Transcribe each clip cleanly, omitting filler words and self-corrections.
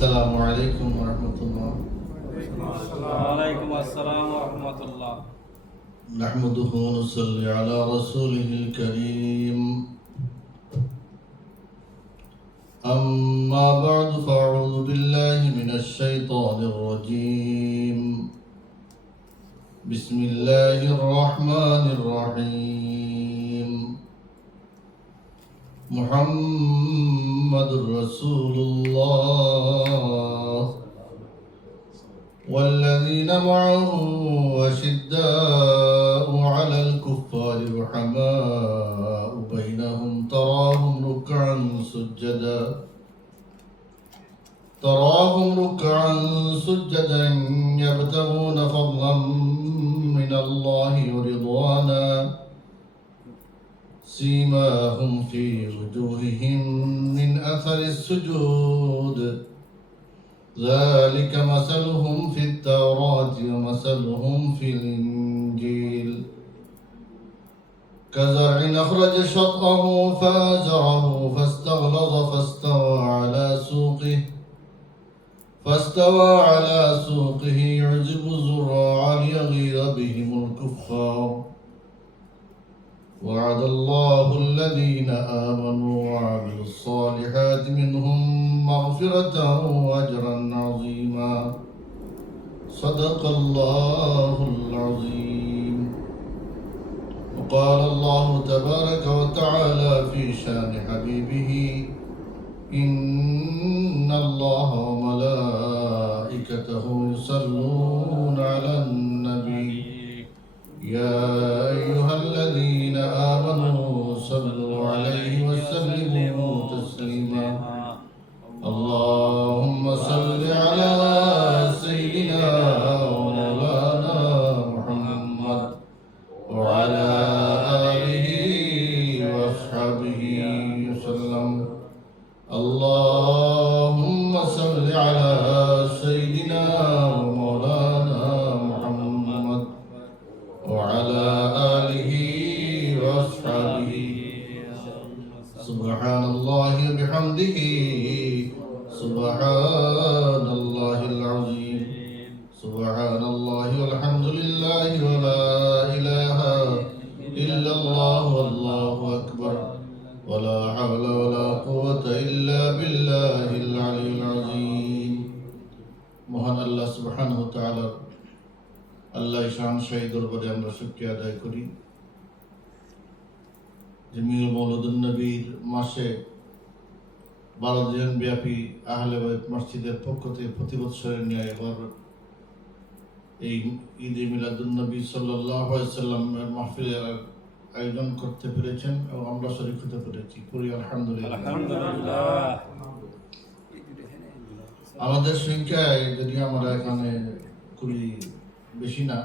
السلام عليكم ورحمة الله. وعليكم السلام ورحمة الله. نحمده ونصلي على رسوله الكريم. أما بعد فأعوذ بالله من الشيطان الرجيم. بسم الله الرحمن الرحيم. محمد رسول الله والذين معه أشداء على الكفار رحماء بينهم تراهم ركعا سجدا يبتغون فضلا من الله ورضوانا سيماهم في وجوههم من أثر السجود ذلك مثلهم في التوراة ومثلهم في الإنجيل كزرع أخرج شطأه فآزره فاستغلظ فاستوى على سوقه يعجب الزراع ليغيظ بهم الكفار وعد الله الذين آمنوا وعملوا الصالحات منهم مغفرة وأجرا عظيما. صدق الله العظيم. وقال الله تبارك وتعالى في شان حبيبه إن الله وملائكته يصلون على النبي يا أيها الذين آمنوا صلوا عليه وسلموا تسليما. اللهم صل على سيدنا ومولانا محمد وعلى آله وأصحابه وسلم. اللهم صل على سيدنا ومولانا محمد وعلى آله وأصحابه. سبحان الله وبحمده سبحان الله العظيم. سبحان الله والحمد لله ولا إله إلا الله والله أكبر ولا حول ولا قوة إلا بالله العلي العظيم. মহান আল্লাহ সুবহানাহু ওয়া তাআলা আল্লাহ শান শাহী দরবারে আমরা শুকরিয়া আদায় করি যে মিলাদ মওলুদুন নবীর মাসে 12 দিন ব্যাপী আহলে বাইত মসজিদের পক্ষ থেকে প্রতি বছরের ন্যায় এবার এই ঈদে মিলাদুন নবী সাল্লাল্লাহু আলাইহি ওয়াসাল্লামের মাহফিলের আয়োজন করতে পেরেছেন এবং আমরা শরীক হতে পেরেছি। পুরি আলহামদুলিল্লাহ। আমাদের সংখ্যায় যদি আমরা এখানে খুবই বেশি না,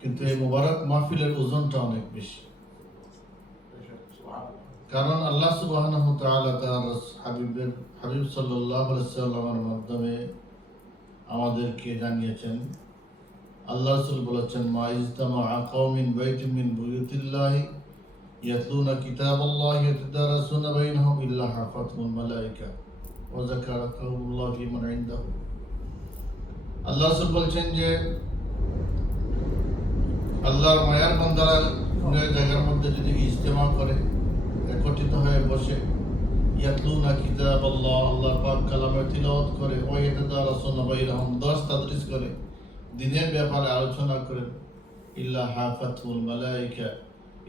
কিন্তু এই মুবারক মাহফিলের ওজনটা অনেক বেশি। কারণ আল্লাহ সুবহানাহু ওয়া তাআলা তার হাবিব সাল্লাল্লাহু আলাইহি ওয়াসাল্লামের মাধ্যমে আমাদেরকে জানিয়েছেন, আল্লাহ রাসূল বলেছেন, মা ইজতামাআ কওমিন বাইতিন মিন বুয়ুতিল্লাহি ইয়াতলুনা কিতাবাল্লাহি ইয়াতাদারাসুনা বাইনাহুম ইল্লা হাফাতহুমুল মালায়েকা ওয়া যাকারাহুল্লাহু ফিমান ইনদাহু। আল্লাহ রাসূল বলেছেন যে আল্লাহর মায়ার বান্দারা জায়গার মধ্যে যদি ইজতেমা করে, একত্রিত হয়ে বসে, ইয়াতলুনা কিতাবাল্লাহ, আল্লাহর পাক কালামের তিলাওয়াত করে, ওয়া ইয়াতাদারাসুনা বাইনাহুম, দর্স তাদরিস করে, দিনের ব্যাপারে আলোচনা করেন, ইল্লা হাফাতহুল মালায়েকা,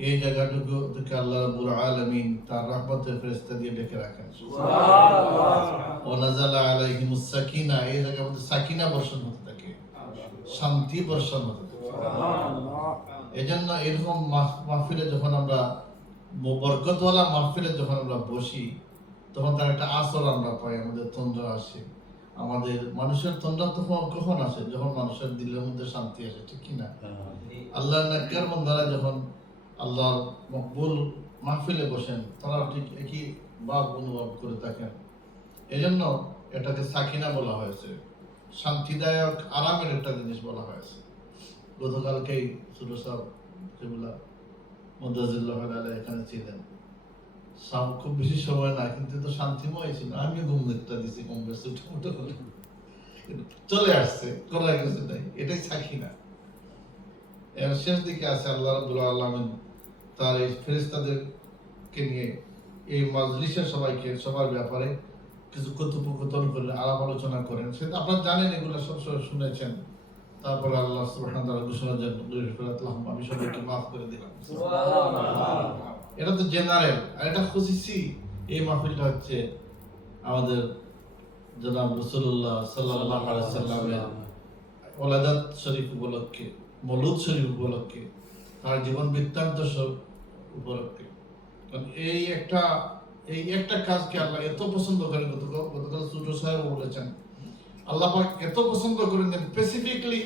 এই জায়গাটুকু থেকে আল্লাহ রাব্বুল আলামিন তার রহমতের ফেরেশতা দিয়ে ঢেকে রাখেন। সুবহানাল্লাহ। ওয়া নাযালা আলাইহিমুস সাকিনা, এই জায়গার মধ্যে সাকিনা বর্ষণ হতে থাকে, শান্তি বর্ষণ হতে থাকে। সুবহানাল্লাহ। এজন্য এরকম মাহফিলে যখন আমরা বরকতওয়ালা মাহফিলে যখন আমরা বসি, তখন তার একটা আসর আমরা পাই, আমাদের তন্দ্রা আসে। আমাদের মানুষের তন্দ্রা তখন কখন আসে? যখন মানুষের দিলের মধ্যে শান্তি আসে, ঠিক কিনা? আল্লাহর নেককার বান্দারা যখন আল্লাহর মকবুল মাহফিলে বসেন, তারা ঠিক একই ভাব অনুভব করে থাকেন। এজন্য এটাকে সাকিনা বলা হয়েছে, শান্তিদায়ক আরামের একটা জিনিস বলা হয়েছে। গতকালকেই ছোট সাহেব যেগুলা মদাজিল্লাহ আলাইহি এখানে ছিলেন, খুব বেশি সময় না, কিন্তু তো শান্তিময় ছিল। আমি ঘুম দেখতে দিছি কম বেশি উঠে চলে আসছে, করা গেছে নাই, এটাই থাকি না। এর শেষ দিকে আছে আল্লাহ রাব্বুল আলামিন তার এই ফেরেশতাদেরকে নিয়ে এই মাজলিসের সবার ব্যাপারে কিছু কথোপকথন করে আলাপ আলোচনা করেন। সেটা আপনারা জানেন, এগুলো সব শুনেছেন। তারপরে আল্লাহ সুবহানাহু ওয়া তাআলা ঘোষণা দেন, আমি সবাইকে মাফ করে দিলাম। এটা তো জেনারেল, আর এটা খুশিসি। এই মাহফিলটা হচ্ছে আমাদের জনাব রাসূলুল্লাহ সাল্লাল্লাহু আলাইহি সাল্লামের ওলাদাত শরীফ উপলক্ষে, মওলুদ শরীফ উপলক্ষে, তার জীবন বৃত্তান্ত উপলক্ষে। এই একটা কাজকে আল্লাহ এত পছন্দ করেন, গতকাল ছোট সাহেব বলেছেন, আল্লাহ পাক এত পছন্দ করেন যে স্পেসিফিকলি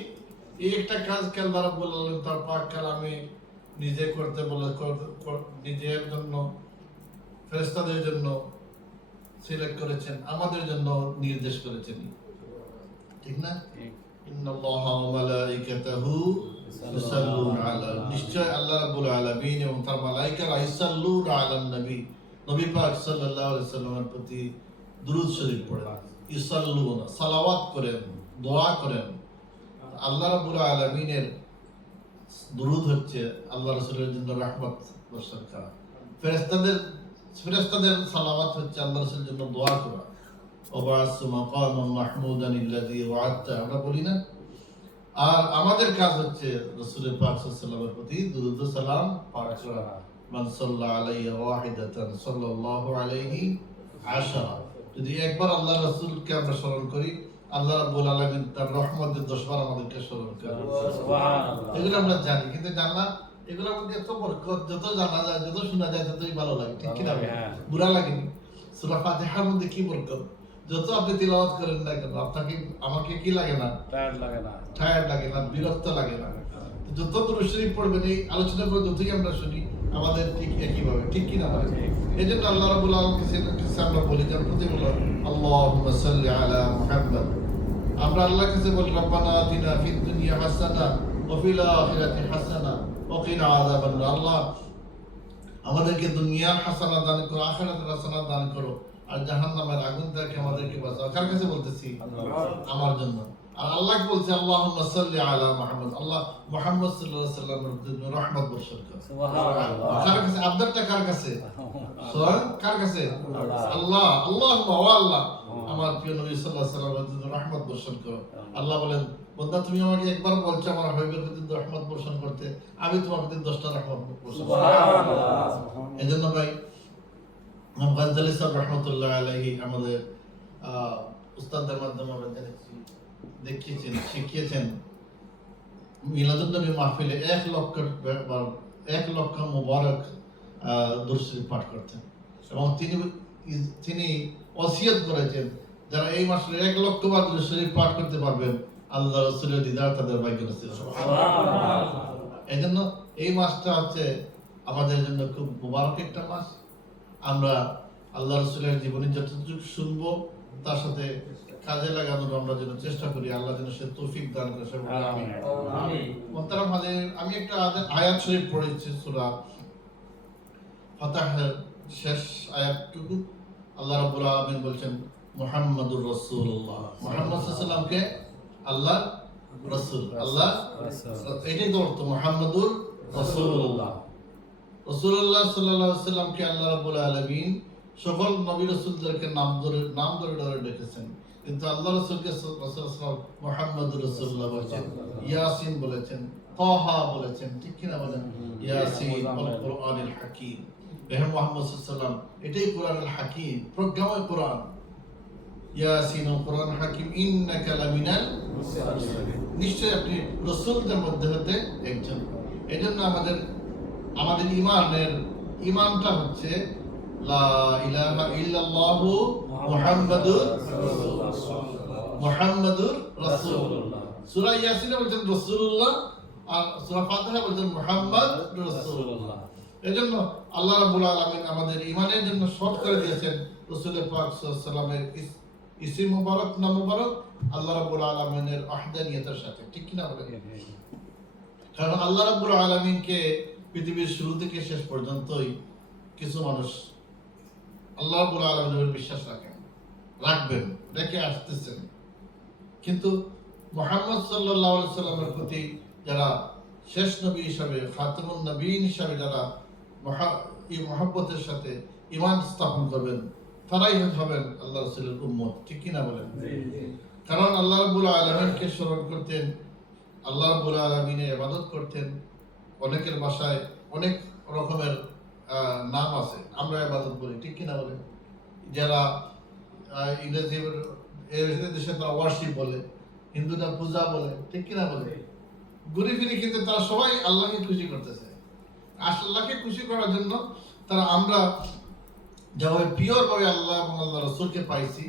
এই একটা কাজকে আল্লাহ রাব্বুল আলামিন তার পাক কালামে নিজে করতে বলে, নিজের জন্য, ফেরেশতাদের জন্য সিলেক্ট করেছেন, আমাদের জন্য নির্দেশ করেছেন। ঠিক না? ইন্নাল্লাহা ওয়া মালাইকাতাহু ইউসাল্লুনা আলা, নিশ্চয় আল্লাহ রাব্বুল আলামিন এবং তার মালায়েকারা ইউসাল্লুনা আলান নবী, নবী পাক সাল্লাল্লাহু আলাইহি সাল্লামের প্রতি দুরূদ শরীফ পড়েন। ইউসাল্লুনা, সালাওয়াত করেন, দোয়া করেন। আল্লাহ রাব্বুল আলামিনের দুরূদ হচ্ছে আল্লাহ রাসূলের জন্য রহমত বর্ষণ করা, ফেরেশতাদের সালাওয়াত হচ্ছে আল্লাহ রাসূলের জন্য দোয়া করা। ওয়াবাসু মাকামান মাহমুদান আল্লাযী ওয়া'আদতা, আমরা বলি না? আর আমাদের কাজ হচ্ছে রাসূলের পাক সাল্লাল্লাহু আলাইহি ওয়াসাল্লামের প্রতি দুরূদ ও সালাম পাঠ করা। মান সাল্লা আলাইহি ওয়াহিদাতান সাল্লাল্লাহু আলাইহি আশারা, যদি একবার আল্লাহ রাসূলকে আমরা স্মরণ করি, আল্লাহ রাব্বুল আলামিন তার রহমতের 10 বার আমাদেরকে স্মরণ করেন। সুবহানাল্লাহ। এগুলো আমরা জানি, কিন্তু জানা এগুলোর মধ্যে এত বরকত, যত জানা যায়, যত শোনা যায়, ততই ভালো লাগে। ঠিক কি না? বুরা লাগেনি? সূরা ফাতিহার মধ্যে কি বরকত! যত আপনি তিলাওয়াত করেন না কেন, আপনাকে আমাকে কি লাগে না? টায়ার্ড লাগে না, বিরক্ত লাগে না। যত দুরূদ শরীফ পড়বেন, এই আলোচনা করে যতই আমরা শুনি, আমাদের ঠিক একই ভাবে, ঠিক কি না? এই জন্য আল্লাহ রাব্বুল আলামিন কাছে আমরা বলি, যে প্রতি বলো আল্লাহুম্মা সাল্লি আলা মুহাম্মদ। আমরা আল্লাহর কাছে বলি রব্বানা আতিনা ফিদ দুনিয়া হাসানা ওয়া ফিল আখিরাতি হাসানা ওয়া কিনা আযাবান নার। আল্লাহ আমাদেরকে দুনিয়ার হাসানা দান করো, আখিরাতের হাসানা দান করো, আর জাহান্নামের আগুন থেকে আমাদেরকে বাঁচাও। কার কাছে বলতেছি? আমার জন্য। আর আল্লাহকে বলছে আল্লাহুম্মা সাল্লি আলা মুহাম্মদ, আল্লাহ মুহাম্মদ সাল্লাল্লাহু আলাইহি সাল্লামের জন্য রহমত বর্ষণ করো। সুবহানাল্লাহ। কার কাছে আবদারটা? কার কাছে? কার কাছে? আল্লাহ। আল্লাহুম্মা, ওয়া আল্লাহ, আমার প্রিয় নবী সাল্লাল্লাহু আলাইহি সাল্লামের জন্য রহমত বর্ষণ করো। আল্লাহ বলেন, বান্দা তুমি আমাকে একবার বলছো আমার হাবিবের প্রতি রহমত বর্ষণ করতে, আমি তোমার প্রতি 10টা রহমত বর্ষণ করব। সুবহানাল্লাহ। এজন্য ভাই ইমাম গাজ্জালী সাহেব রাহমাতুল্লাহ আলাইহি আমাদের উস্তাদের মাধ্যমে আমরা জেনেছি, দেখিয়েছেন, শিখিয়েছেন, মিলাদুন নবী মাহফিলে 1 লক্ষ মুবারক দুরূদ শরীফ পাঠ করতেন। এবং তিনি ওসিয়ত করেছেন, যারা এই মাসে 1 লক্ষ বার দুরূদ শরীফ পাঠ করতে পারবেন, আল্লাহ রাসূলের দিদার তাদের ভাগ্য নসিব। সুবহানাল্লাহ। এজন্য এই মাসটা হচ্ছে আমাদের জন্য খুব মুবারক একটা মাস। আমরা আল্লাহ রাসূলের জীবনী যতটুকু শুনবো, তার সাথে কাজে লাগানোর আমরা যেন চেষ্টা করি। আল্লাহ যেন সে তৌফিক দান করে। আমিন। মোহতারাম হাজির, আমি একটা আয়াত শরীফ পড়েছি সূরা ফাতিহার শেষ আয়াতটুকু। আল্লাহ রাব্বুল আলামিন বলছেন মুহাম্মাদুর রাসূলুল্লাহ, মুহাম্মদ সাল্লাল্লাহু আলাইহি সাল্লামকে আল্লাহ রাসূল, আল্লাহ এটাই তো অর্থ, মুহাম্মাদুর রাসূলুল্লাহ। রাসূলুল্লাহ সাল্লাল্লাহু আলাইহি সাল্লামকে আল্লাহ রাব্বুল আলামিন সকল নবী রাসূলদেরকে নাম ধরে ডেকেছেন, কিন্তু আল্লাহ রাসূলকে রাসূল মুহাম্মাদুর রাসূলুল্লাহ বলেছেন, ইয়াসিন বলেছেন, তাহা বলেছেন। ঠিক কি না বলেন? ইয়াসিন ওয়াল কুরআনিল হাকীম। মুহাম্মদ সাল্লাল্লাহু আলাইহি সাল্লাম এটাই কুরআনুল হাকীম, প্রজ্ঞাময় কুরআন। ইয়াসিন ওয়াল কুরআনুল হাকীম ইন্নাকা লামিনাল মুরসালিন, নিশ্চয় আপনি রাসূলদের মধ্যে হতে একজন। এজন্য আমাদের ঈমানটা হচ্ছে লা ইলাহা ইল্লাল্লাহু মুহাম্মাদুর রাসূলুল্লাহ। সূরা ইয়াসিনে বলেছেন রাসূলুল্লাহ, আর সূরা ফাতিহা বলেছেন মুহাম্মদ রাসূলুল্লাহ। এজন্য আল্লাহ রাব্বুল আলামিন আমাদের ঈমানের জন্য শর্ত করে দিয়েছেন রাসূল পাক সাল্লাল্লাহু আলাইহি সাল্লামের ইসম মুবারক, নাম মুবারক আল্লাহ রাব্বুল আলামিনের ওয়াহদানিয়তের সাথে। ঠিক কি না বলেন? কারণ আল্লাহ রাব্বুল আলামিনকে পৃথিবীর শুরু থেকে শেষ পর্যন্তই কিছু মানুষ আল্লাহ রাব্বুল আলামিনের বিশ্বাস রাখবেন, রেখে আসতেছেন। কিন্তু মুহাম্মদ সাল্লাল্লাহু আলাইহি সাল্লামের প্রতি যারা শেষ নবী হিসাবে, খাতামুন নবীন হিসাবে যারা এই মহব্বতের সাথে ঈমান স্থাপন করবেন, তারাই হবেন আল্লাহ রাসূলের উম্মত। ঠিক কি না বলেন? কারণ আল্লাহ রাব্বুল আলামিনকে স্মরণ করতেন, আল্লাহ রাব্বুল আলামিনের ইবাদত করতেন। অনেকের ভাষায় অনেক রকমের নাম আছে, আমরা ইবাদত বলি। ঠিক কি না বলেন? যারা ইংরেজি দেশে তারা ওয়ার্শিপ বলে, হিন্দুরা পূজা বলে। ঠিক কিনা বলে? ঘুরে ফিরে কিন্তু তারা সবাই আল্লাহকে খুশি করতেছে। আল্লাহকে খুশি করার জন্য তারা আমরা যেভাবে পিওর ভাবে আল্লাহ এবং আল্লাহ রাসূলকে পাইছি,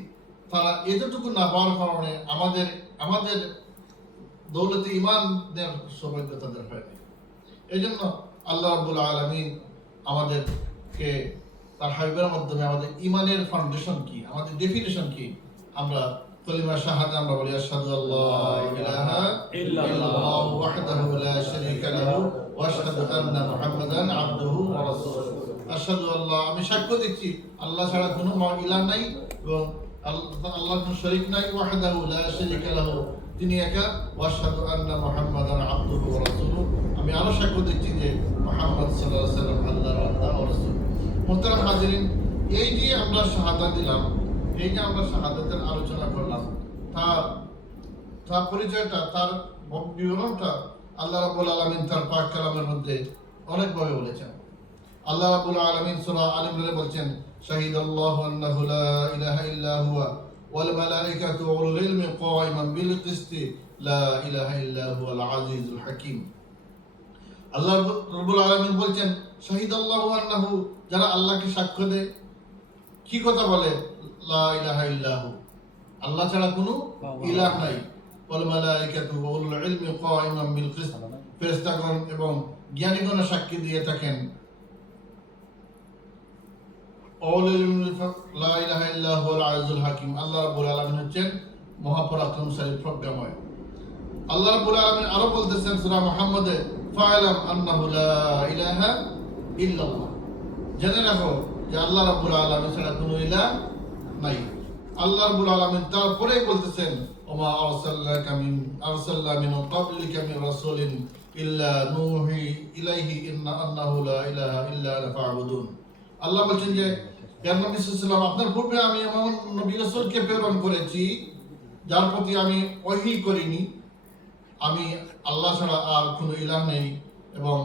তারা এতটুকু না পাওয়ার কারণে আমাদের দৌলতে ঈমানের সৌভাগ্য তাদের হয়নি। এই জন্য আল্লাহ রাব্বুল আলামিন আমাদেরকে তার হাবিবের মাধ্যমে আমাদের ঈমানের ফাউন্ডেশন কি, আমাদের ডেফিনিশন কি, আমরা কালিমা শাহাদা আমরা বলি আশহাদু আল্লা ইলাহা ইল্লাল্লাহ ওয়াহদাহু লা শারীকা লাহু ওয়া আশহাদু আন্না মুহাম্মাদান আবদুহু ওয়া রাসূলুহু। আশহাদু আল্লাহ, আমি সাক্ষ্য দিচ্ছি আল্লাহ ছাড়া কোনো ইলাহ নাই এবং আল্লাহর কোনো শরীক নাই। ওয়াহদাহু লা শারীকা লাহু, তিনি একা। ওয়া আশহাদু আন্না মুহাম্মাদান আবদুহু ওয়া রাসূলুহু, আমি আরো সাক্ষ্য দিচ্ছি যে মুহাম্মদ সাল্লাল্লাহু আলাইহি সাল্লাম আল্লাহর বান্দা ও রাসূল। মুহতারাম হাজিরিন, এই যে আমরা শাহাদাত দিলাম, এই যে আমরা শাহাদাতের আলোচনা করলাম, তার পরিচয়টা, তার বিবরণটা আল্লাহ রাব্বুল আলামিন তার পাক কালামের মধ্যে অনেকভাবে বলেছেন। আল্লাহ রাব্বুল আলামিন সূরা আল ইমরানে বলছেন, শাহিদাল্লাহু আন্নাহু লা ইলাহা ইল্লা হুয়া ওয়াল মালাইকাতু ওয়া উলুল ইলমি কায়িমান বিল কিসতি লা ইলাহা ইল্লা হুয়াল আজিজুল হাকীম। আল্লাহ রাব্বুল আলামিন বলছেন, শাহিদাল্লাহু আন্নাহু, যারা আল্লাহকে সাক্ষ্য দেয়, কি কথা বলে? লা ইলাহা ইল্লাহু, আল্লাহ ছাড়া কোনো ইলাহ নাই। ওয়াল মালাইকাতু ওয়া উলুল ইলমি কায়িমান বিল কিসত, ফেরেশতাগণ এবং জ্ঞানীগণ সাক্ষী দিয়ে থাকেন। লা ইলাহা ইল্লা হুয়াল আজিজুল হাকীম, আল্লাহ রাব্বুল আলামিন হচ্ছেন মহাপরাক্রমশালী, প্রজ্ঞাময়। আল্লাহ রাব্বুল আলামিন আরো বলতেছেন সূরা মুহাম্মদে, ফা'লাম আন্নাহু লা ইলাহা ইল্লাল্লাহ, জেনে রাখো যে আল্লাহ রাব্বুল আলামিন ছাড়া কোনো ইলাহ নাই। আল্লাহ রাব্বুল আলামিন তারপরে বলতেছেন, ওমা আরসালনা মিন ক্বাবলিকা মির রাসূলিন ইল্লা নূহি ইলাইহি আন্নাহু লা ইলাহা ইল্লা আনা ফা'বুদুন। আল্লাহ বলছেন যে ইয়া নবী সাল্লাল্লাহু আলাইহি ওয়াসাল্লাম, আপনার পূর্বে আমি এমন নবী রাসূলকে প্রেরণ করেছি যার প্রতি আমি ওহী করিনি, আমি আল্লাহ ছাড়া আর কোনো ইলাহ নেই এবং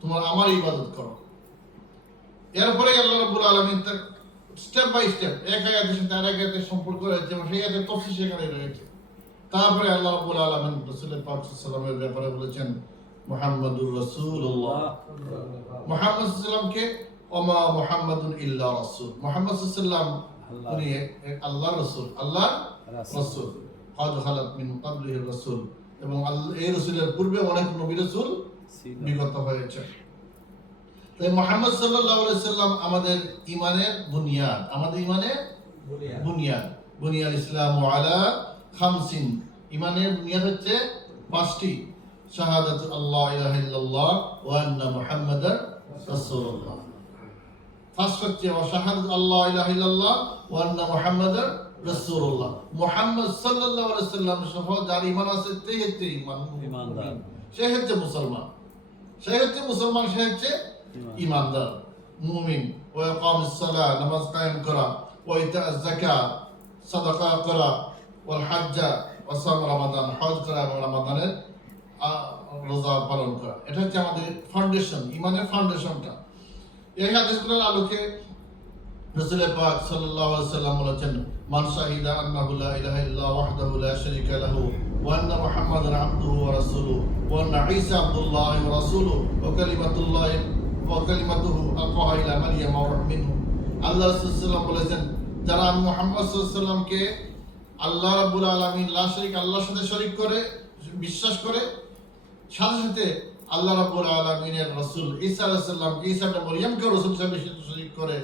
তোমরা আমার ইবাদত করো। এরপরে আল্লাহ রাব্বুল আলামিন তার স্টেপ বাই স্টেপ এক আয়াতের সাথে আরেক আয়াতের সম্পর্ক রয়েছে এবং সেই আয়াতের তাফসীর সেখানে রয়েছে। তারপরে আল্লাহ রাব্বুল আলামিন রাসূল পাক সাল্লাল্লাহু আলাইহি ওয়াসাল্লামের ব্যাপারে বলেছেন, মুহাম্মাদুর রাসূলুল্লাহ, মুহাম্মদ সাল্লাল্লাহু আলাইহি ওয়াসাল্লামকে ওমা মুহাম্মাদুন ইল্লা রাসূল, মুহাম্মদ সাল্লাল্লাহু আলাইহি ওয়াসাল্লাম উনি আল্লাহর রাসূল, আল্লাহর রাসূল। ক্বাদ খালাত মিন ক্বাবলিহির রাসূল, এবং এই রাসূলের পূর্বে অনেক নবী রাসূল বিগত হয়েছে। তাই মুহাম্মদ সাল্লাল্লাহু আলাইহি ওয়াসাল্লাম আমাদের ঈমানের বুনিয়াদ, আমাদের ঈমানের বুনিয়াদ। বুনিয়াল ইসলামু আলা খামসিন, ঈমানের বুনিয়াদ হচ্ছে পাঁচটি। শাহাদাতু আল্লা ইলাহা ইল্লাল্লাহ ওয়া আন্না মুহাম্মাদার রাসূলুল্লাহ। ফার্স্ট হচ্ছে শাহাদাতু আল্লা ইলাহা ইল্লাল্লাহ ওয়া আন্না মুহাম্মাদার রাসূলুল্লাহ। মুহাম্মদ সাল্লাল্লাহু আলাইহি ওয়াসাল্লাম সহ যার ঈমান আছে সেই হচ্ছে ঈমানদার, সে হচ্ছে মুসলমান, সে হচ্ছে মুসলমান, সে হচ্ছে ঈমানদার, মুমিন। ওয়া ইকামিস সালাহ, নামাজ কায়েম করা, ওয়া ইতা'আজ যাকাত, সাদাকা করা, ওয়াল হাজ্জা ওয়া সাম রমাদান, হজ করা এবং রমাদানের রোজা পালন করা। এটা হচ্ছে আমাদের ফাউন্ডেশন, ঈমানের ফাউন্ডেশনটা। এই হাদিসগুলোর আলোকে রাসূল পাক সাল্লাল্লাহু আলাইহি ওয়াসাল্লাম বলেছেন, মান শাহিদা আন্নাহু লা ইলাহা ইল্লাল্লাহ ওয়াহদাহু লা শারীকা লাহু ওয়া আন্না মুহাম্মাদান আবদুহু ওয়া রাসূলুহু ওয়া আন্না ঈসা আবদুল্লাহি ওয়া রাসূলুহু ওয়া কালিমাতুহু আলকাহা ইলা মারইয়াম ওয়া রূহুম মিনহু। আল্লাহ রাসূল সাল্লাল্লাহু আলাইহি ওয়াসাল্লাম বলেছেন, যারা মুহাম্মদ সাল্লাল্লাহু আলাইহি ওয়াসাল্লামকে আল্লাহ রাব্বুল আলামিন লা শারীক, আল্লাহর সাথে শরীক করে বিশ্বাস করে, সাথে সাথে আল্লাহ রাব্বুল আলামিনের রাসূল ঈসা আলাইহিস সালামকে, ঈসা ইবনে মরিয়মকে রাসূল হিসেবে শরীক করে,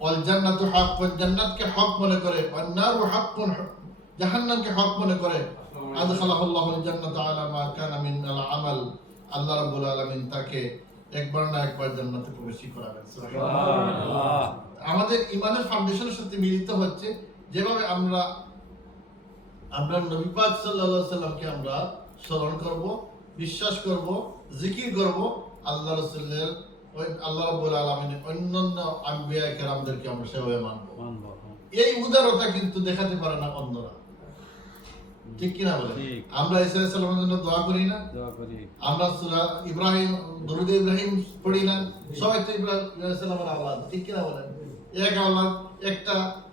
ওয়াল জান্নাতু হাক্কুন, জান্নাতকে হক মনে করে, ওয়ান নারু হাক্কুন, জাহান্নামকে হক মনে করে, আদখালাহুল্লাহুল জান্নাতা আলা মা কানা মিনাল আমাল, আল্লাহ রাব্বুল আলামিন তাকে একবার না একবার জান্নাতে প্রবেশই করাবেন। সুবহানাল্লাহ। আমাদের ইমানের ফাউন্ডেশনের সাথে মিলিত হচ্ছে যেভাবে আমরা নবী পাক সাল্লাল্লাহু আলাইহি সাল্লামকে আমরা স্মরণ করব, বিশ্বাস করব, জিকির করব, আল্লাহ রাসূলের আল্লাহ রাব্বুল আলামিনের অন্যান্য আম্বিয়া কেরামদেরকে আমরা সেভাবে মানব। এই উদারতা কিন্তু দেখাতে পারে না অন্যরা, ঠিক কিনা বলে? ঠিক। আমরা ঈসা আলাইহিস সালামের জন্য দোয়া করি না? দোয়া করি। আমরা সূরা ইব্রাহিম, দরুদ ইব্রাহিম পড়ি না? সবাই তো ইব্রাহিম আলাইহিস সালামের আওলাদ, ঠিক কিনা বলেন? এক আওলাদ,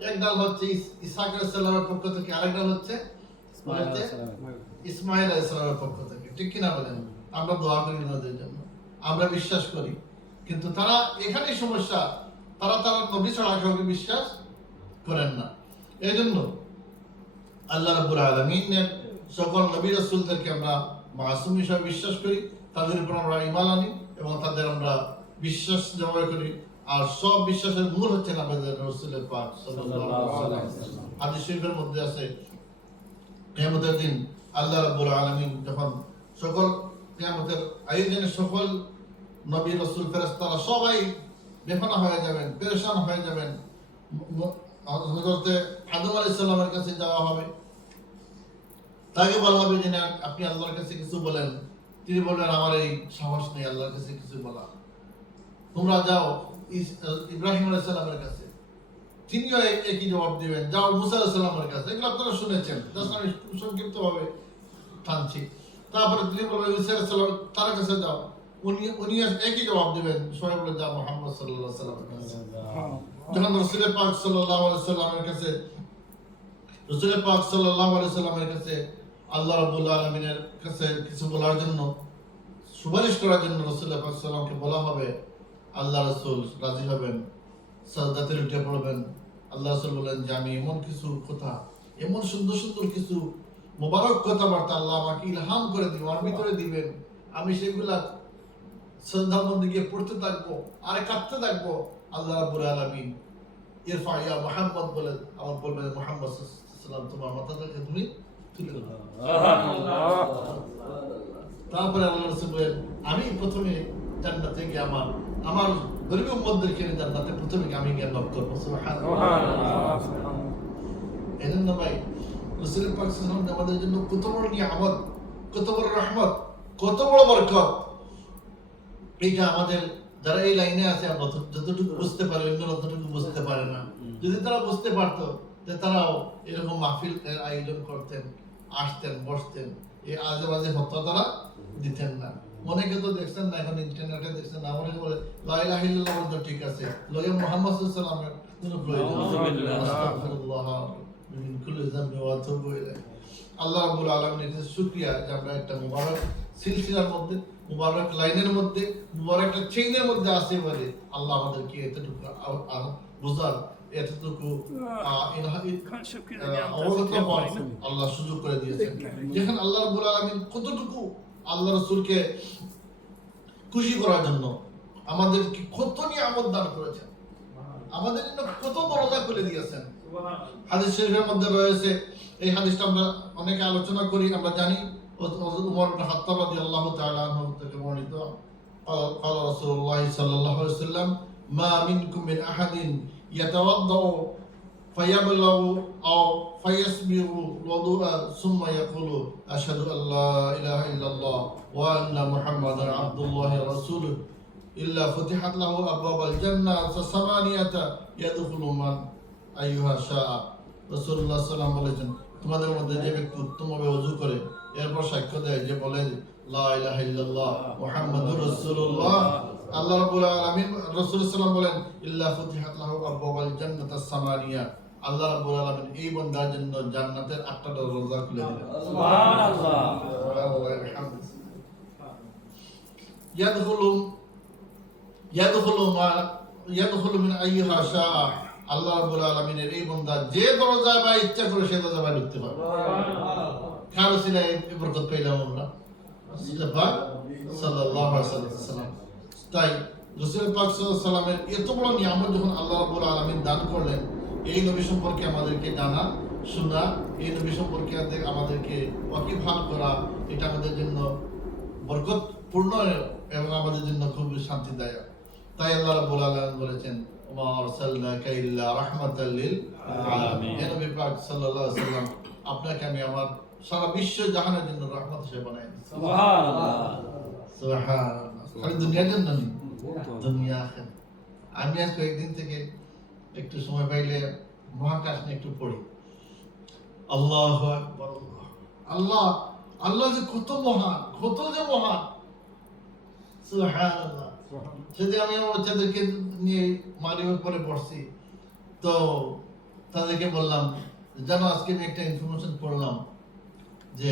এক ডাল হচ্ছে ইসহাক আলাইহিস সালামের পক্ষ থেকে, আরেক ডাল হচ্ছে ইসমাঈল আলাইহিস সালামের পক্ষ থেকে, ঠিক কিনা বলেন? আমরা দোয়া করি ওনাদের জন্য, আমরা বিশ্বাস করি, কিন্তু তারা এখানেই সমস্যা, তারা নবী ছাড়া কাউকে বিশ্বাস করেন না। এই জন্য আল্লাহ রাব্বুল আলামিনের সকল নবী রাসূলদেরকে আমরা মাসুম হিসেবে বিশ্বাস করি, তাদের উপর আমরা ঈমান আনি এবং তাদের আমরা বিশ্বাস জমা করি। আর সব বিশ্বাসের মূল হচ্ছে আমাদের রাসূলের পাক সাল্লাল্লাহু আলাইহি ওয়াসাল্লাম। হাদিস শরীফের মধ্যে আছে কিয়ামতের দিন আল্লাহ রাব্বুল আলামিন যখন সকল কিয়ামতের আয়োজনে সকল নবী রাসূল ফেরেশতারা সবাই বেফানা হয়ে যাবেন, পেরেশান হয়ে যাবেন, হযরতে আদম আলাইহিস সালামের কাছে যাওয়া হবে, তাকে বলা হবে যে আপনি আল্লাহর কাছে কিছু বলেন। তিনি বললেন আমার এই সাহস নেই আল্লাহর কাছে কিছু বলা, তোমরা যাও ইব্রাহিম আলাইহিস সালামের কাছে, তিনিও একই জবাব দিবেন, যাও মুসা আলাইহিস সালামের কাছে। এগুলো আপনারা শুনেছেন, জাস্ট আমি সংক্ষিপ্ত ভাবে টানছি। তারপরে তিনি বলবেন ঈসা আলাইহিস সালাম, তার কাছে যাও, উনি একই জবাব দিবেন, সবাই বলে যাও মুহাম্মদ সাল্লাল্লাহু আলাইহি সাল্লামের কাছে। যখন রাসূল পাক সাল্লাল্লাহু আলাইহি সাল্লামের কাছে আল্লাহ রাব্বুল আলামিনের কাছে কিছু বলার জন্য, সুপারিশ করার জন্য রাসূল পাক সাল্লামকে বলা হবে, আল্লাহ রাসূল রাজি হবেন, সাজদাতে উঠে পড়বেন। আল্লাহ রাসূল বলেন যে আমি এমন কিছু কথা, এমন সুন্দর সুন্দর কিছু মোবারক কথাবার্তা আল্লাহ আমাকে ইলহাম করে দিবেন, আমার ভিতরে দিবেন, আমি সেগুলা শ্রদ্ধার মধ্যে গিয়ে পড়তে থাকবো আর কাঁদতে থাকবো। আল্লাহ রাব্বুল আলামিন ইরফা ইয়া মুহাম্মদ বলে আমার বলবেন, মুহাম্মদ সাল্লাল্লাহু আলাইহি ওয়াসাল্লাম তোমার মাথাটাকে তুমি তুলে দাও। তারপরে আল্লাহ রাসূল বলেন আমি প্রথমে জান্নাতে গিয়ে আমার গরিব উম্মতদেরকে নিয়ে জান্নাতে প্রথমে আমি গিয়ে লাভ করবো। সুবহানাল্লাহ। এজন্য ভাই রাসূল পাক সাল্লাল্লাহু আলাইহি ওয়াসাল্লাম আমাদের জন্য কত বড় নিয়ামত, কত বড় রহমত, কত বড় বরকত। এইটা আমাদের যারা এই লাইনে আছে আমরা যতটুকু বুঝতে পারি, অন্য ততটুকু বুঝতে পারে না। যদি তারা বুঝতে পারতো যে তারাও এরকম মাহফিল আয়োজন করতেন, আসতেন, বসতেন, এই আজে বাজে হত্যা তারা দিতেন না। অনেকে তো দেখছেন না, এখন ইন্টারনেটে দেখছেন না, অনেকে বলে লা ইলাহা ইল্লাল্লাহ বলতে ঠিক আছে, লগে মুহাম্মদ সাল্লাল্লাহু আলাইহি ওয়াসাল্লামের কোনো প্রয়োজন নেই। আস্তাগফিরুল্লাহ মিন কুল্লি যামবি ওয়া আতুবু ইলাইহি। আল্লাহ রাব্বুল আলামিনের কাছে শুকরিয়া যে আমরা একটা মুবারক সিলসিলার মধ্যে, মুবারক লাইনের মধ্যে, মুবারক একটা চেইনের মধ্যে আছে বলে আল্লাহ আমাদেরকে এতটুকু বুঝার, এতটুকু আল্লাহ সুযোগ করে দিয়েছেন। যেখানে আল্লাহ রাব্বুল আলামিন কতটুকু আল্লাহ রাসূলকে খুশি করার জন্য আমাদেরকে কত নিয়ামত দান করেছেন, আমাদের জন্য কত দরজা খুলে দিয়েছেন। হাদিস শরীফের মধ্যে রয়েছে, এই হাদিসটা আমরা অনেকে আলোচনা করি, আমরা জানি হযরত ওমর ইবনে খাত্তাব রাদিয়াল্লাহু তাআলা আনহু থেকে বর্ণিত, قال رسول الله صلى الله عليه وسلم ما منكم من أحد يتوضأ فيبلغ أو فيسبغ الوضوء ثم يقول أشهد أن لا إله إلا الله وأن محمدا عبد الله ورسوله إلا فتحت له أبواب الجنة ثمانية يدخل من أيها شاء। রাসূলুল্লাহ সাল্লাল্লাহু আলাইহি ওয়াসাল্লাম বলেছেন, তোমাদের মধ্যে যে ব্যক্তি উত্তমভাবে ওযু করে এরপর সাক্ষ্য দেয় যে বলে লা ইলাহা ইল্লাল্লাহ মুহাম্মাদুর রাসূলুল্লাহ, আল্লাহ রাব্বুল আলামিন রাসূল সাল্লাল্লাহু আলাইহি ওয়াসাল্লাম বলেন ইল্লা ফুতিহাত লাহু আবওয়াবুল জান্নাতাস সামানিয়া, আল্লাহ রাব্বুল আলামিন এই বান্দার জন্য জান্নাতের 8টা দরজা খুলে দিলেন। সুবহানাল্লাহ। সুবহানাল্লাহি বিহামদিহি। ইয়াদখুলু মিন আইয়িহা শাআ, আল্লাহ রাব্বুল আলামিনের এই বান্দা যে দরজায় বা ইচ্ছা করে সে দরজায় ঢুকতে পারবে। কার ওসিলায় এই বরকত পেলাম আমরা? রাসূল পাক সাল্লাল্লাহু আলাইহি ওয়াসাল্লাম। তাই রাসূল পাক সাল্লাল্লাহু আলাইহি ওয়াসাল্লামের এত বড় নিয়ামত যখন আল্লাহ রাব্বুল আলামিন দান করলেন, এই নবী সম্পর্কে আমাদেরকে জানা, শোনা, এই নবী সম্পর্কে আমাদেরকে ওয়াকিবহাল করা, এটা আমাদের জন্য বরকত পূর্ণ এবং আমাদের জন্য খুব শান্তিদায়ক। তাই আল্লাহ রাব্বুল আলামিন বলেছেন ওমা আরসালনাকা ইল্লা রাহমাতাল লিল আলামিন। হে নবী পাক সাল্লাল্লাহু আলাইহি ওয়াসাল্লাম, আপনাকে আমি আমার সারা বিশ্ব জাহানের জন্য রহমত হিসেবে বানাই দিয়েছি। সুবহানাল্লাহ। সুবহানাল্লাহ। খালি দুনিয়ার জন্য নয়, দুনিয়া আখিরাত। আমি আজ কয়েকদিন থেকে একটু সময় পাইলে মহাকাশ নিয়ে একটু পড়ি। আল্লাহু আকবার। আল্লাহ আল্লাহ যে কত মহান, কত যে মহান। সুবহানাল্লাহ। সেদিন আমি আমার বাচ্চাদেরকে নিয়ে মাগরিবের পরে পড়ছি, তো তাদেরকে বললাম জানো আজকে আমি একটা ইনফরমেশন পড়লাম যে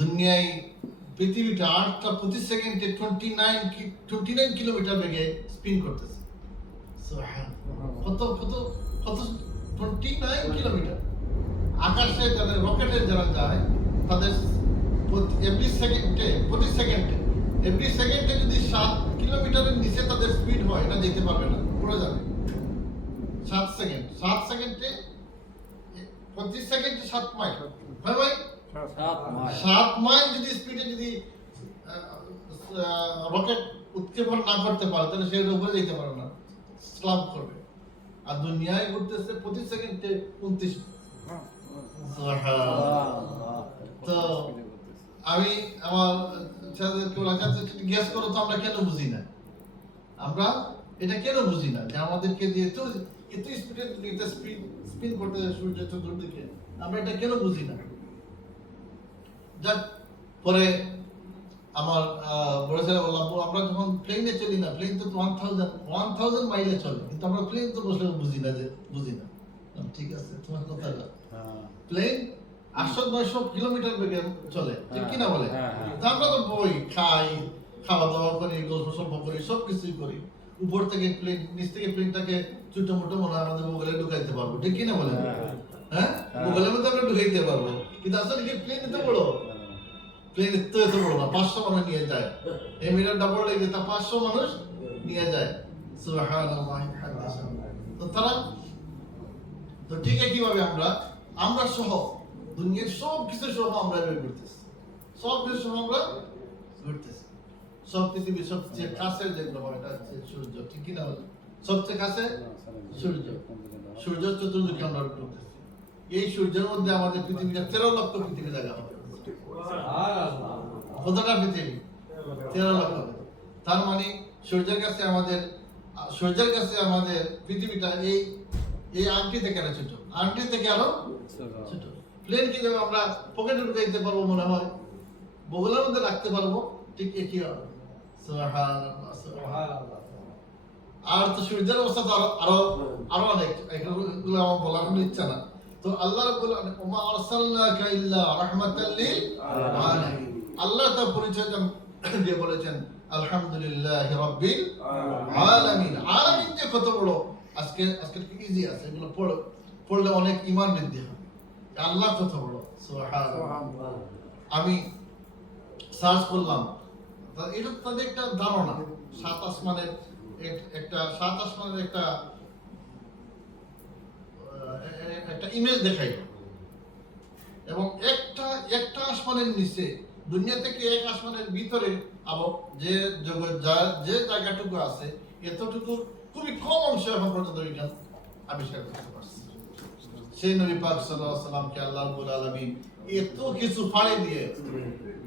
দুনিয়ায় পৃথিবীটা আটটা প্রতি সেকেন্ডে 29 কিলোমিটার বেগে স্পিন করতেছে। কত কত কত 29 কিলোমিটার। আকাশে যারা রকেটে যারা যায় তাদের প্রতি সেকেন্ডে যদি 7 কিলোমিটারের নিচে তাদের স্পিড হয়, এটা যেতে পারবে না, পড়ে যাবে। 7 সেকেন্ডে প্রতি সেকেন্ডে 7 মাইল হয় ভাই। 7 মাইল যদি স্পিডে যদি রকেট উৎক্ষেপণ না করতে পারে তাহলে সে উপরে যেতে পারে না, স্ল্যাব করবে। আর দুনিয়ায় ঘুরতেছে প্রতি সেকেন্ডে 29। তো আমি আমার ছেলেদেরকে বললাম গ্যাস করো তো আমরা কেন বুঝি না, আমরা এটা কেন বুঝি না যে আমাদেরকে দিয়ে এত স্পিডে স্পিন করতে সূর্য চতুর্দিকে, আমরা এটা কেন বুঝি না। যাক, পরে আমার বড় ছেলে বললাম আমরা যখন প্লেনে চলি না, প্লেন তো 1000 মাইলে চলে, কিন্তু আমরা প্লেন তো বসলে বুঝি না। ঠিক আছে তোমার কথা, প্লেন 800-900 কিলোমিটার বেগে চলে, ঠিক কিনা বলে? তা আমরা তো বই খাই, খাওয়া দাওয়া করি, গল্প সল্প করি, সবকিছুই করি। উপর থেকে প্লেন, নিচ থেকে প্লেনটাকে ছোট মোটো মনে হয় আমাদের মোবাইলে ঢুকাইতে পারবো, ঠিক কিনা বলে? হ্যাঁ, মোবাইলের মধ্যে আমরা ঢুকাইতে পারবো, কিন্তু আসলে কি প্লেন এত বড়? প্লেন এত বড় না, 500 মানুষ নিয়ে যায়। এই মিটারটা বড় লেগে তা 500 মানুষ নিয়ে যায়। সুবহানাল্লাহ। তো তারা তো ঠিক কিভাবে আমরা সহ দুনিয়ার সব কিছু সহ আমরা বের করতেছি, সব কিছু সহ আমরা ঘুরতেছি। সব পৃথিবীর সবচেয়ে কাছের যেগুলো হয় এটা হচ্ছে সূর্য, ঠিক কিনা বলে? সবচেয়ে কাছে সূর্য চতুর্দিকে আমরা ঘুরতেছি। এই সূর্যের মধ্যে আমাদের পৃথিবীটা 13 লক্ষ পৃথিবী জায়গা হবে। কতটা পৃথিবী? 13 লক্ষ। তার মানে সূর্যের কাছে আমাদের পৃথিবীটা এই আংটি থেকে আরো ছোট, আংটি থেকে আরো ছোট। প্লেন কি আমরা পকেটে ঢুকাইতে পারবো মনে হয়, বগলের মধ্যে রাখতে পারবো, ঠিক একই হবে। আর তো সূর্যের অবস্থা তো আরো অনেক, এগুলো আমার বলার কোনো ইচ্ছা না। তো আল্লাহ রাব্বুল আলামিন ওমা আরসালনাকা ইল্লা রাহমাতাল লিল আলামিন, আল্লাহ তার পরিচয় দিয়ে বলেছেন আলহামদুলিল্লাহি রাব্বিল আলামিন। আলামিন যে কত বড়, আজকে ইজি আছে, এগুলো পড়লে অনেক ঈমান বৃদ্ধি হবে। আল্লাহ কত বড়, সুবহানাল্লাহ। আমি সার্চ করলাম, এটা তাদের একটা ধারণা, সাত আসমানের একটা ইমেজ দেখাইল, এবং একটা আসমানের নিচে দুনিয়া থেকে এক আসমানের ভিতরে আবার যে জায়গাটুকু আছে, এতটুকু খুবই কম অংশ এখন পর্যন্ত বিজ্ঞান আবিষ্কার করতে পারছে। সেই নবী পাক সাল্লাল্লাহু আলাইহি ওয়াসাল্লামকে আল্লাহ রাব্বুল আলামিন এত কিছু ফাড়ে দিয়ে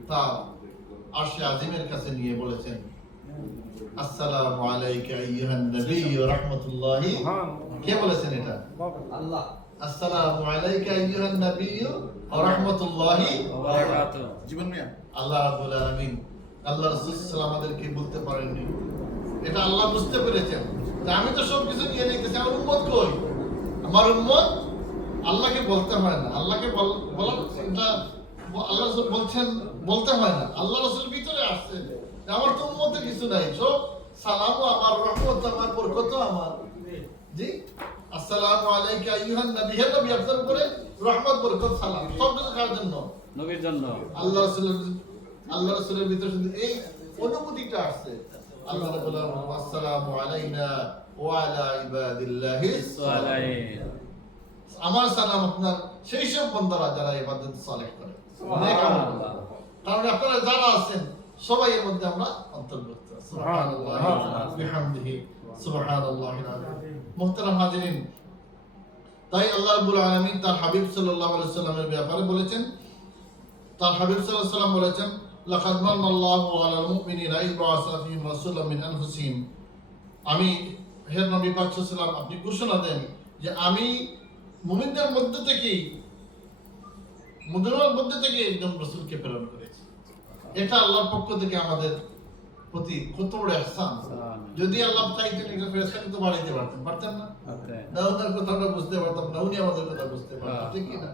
তার আরশে আজিমের কাছে নিয়ে বলেছেন আসসালামু আলাইকা আইয়ুহান নবী ওয়া রাহমাতুল্লাহি। কে বলেছেন এটা? আল্লাহ। আসসালামু আলাইকা আইয়ুহান নবী ওয়া রাহমাতুল্লাহি ওয়া বারাকাতুহু। জীবন মিয়া আল্লাহ রাব্বুল আলামিন আল্লাহ রাসূল সাল্লাল্লাহু আলাইহি ওয়াসাল্লাম আমাদেরকে বলতে পারেননি, এটা আল্লাহ বুঝতে পেরেছেন যে আমি তো সব কিছু নিয়ে নিতেছি, আমার উম্মত কই? আমার উম্মত আল্লাহকে বলতে হয় না, আল্লাহকে বলার এটা আল্লাহ রাসূল বলছেন, বলতে হয় না, আল্লাহ রাসূল ভিতরে আসছে আমার তো উম্মতের কিছু নাই, সব সালাম আমার, রহমত আমার, বরকত আমার। জি, আসসালামু আলাইকা আইয়ুহান নবী, হে নবী আপনার উপরে রহমত, বরকত, সালাম সব কিছু কার জন্য? নবীর জন্য। আল্লাহ রাসূলের ভিতরে শুধু এই অনুভূতিটা আসছে। আল্লাহ রাব্বুল আলামিন আসসালামু আলাইনা ওয়া আলা ইবাদিল্লাহিস সালিহিন, আমার সালাম আপনার সেই সব বান্দারা যারা ইবাদত সালেহ করে। সুবহানাল্লাহ। কারণ আপনারা যারা আছেন সবাই এর মধ্যে আমরা অন্তর্ভুক্ত। সুবহানাল্লাহ বিহামদিহি সুবহানাল্লাহিল আযীম। মুহতারাম হাজিরিন, তাই আল্লাহ রাব্বুল আলামিন তার হাবিব সাল্লাল্লাহু আলাইহি সাল্লামের ব্যাপারে বলেছেন, তার হাবিব সাল্লাল্লাহু আলাইহি সাল্লাম বলেছেন, লাকাদ মান্নাল্লাহু আলাল মুমিনিনা ইয বা'আসা ফীহিম রাসূলাম মিন আনফুসিহিম। আমি, হে নবী পাক সাল্লাল্লাহু আলাইহি ওয়াসাল্লাম, আপনি ঘোষণা দেন যে আমি মুমিনদের মধ্যে থেকে একজন রাসূলকে প্রেরণ করেছি। এটা আল্লাহর পক্ষ থেকে আমাদের প্রতি কত বড় ইহসান। যদি আল্লাহ চাইতেন একটা ফেরেশতাকে তো বাড়াইতে পারতেন না? না, ওনার কথা আমরা বুঝতে পারতাম না, উনি আমাদের কথা বুঝতে পারতেন, ঠিক কি না?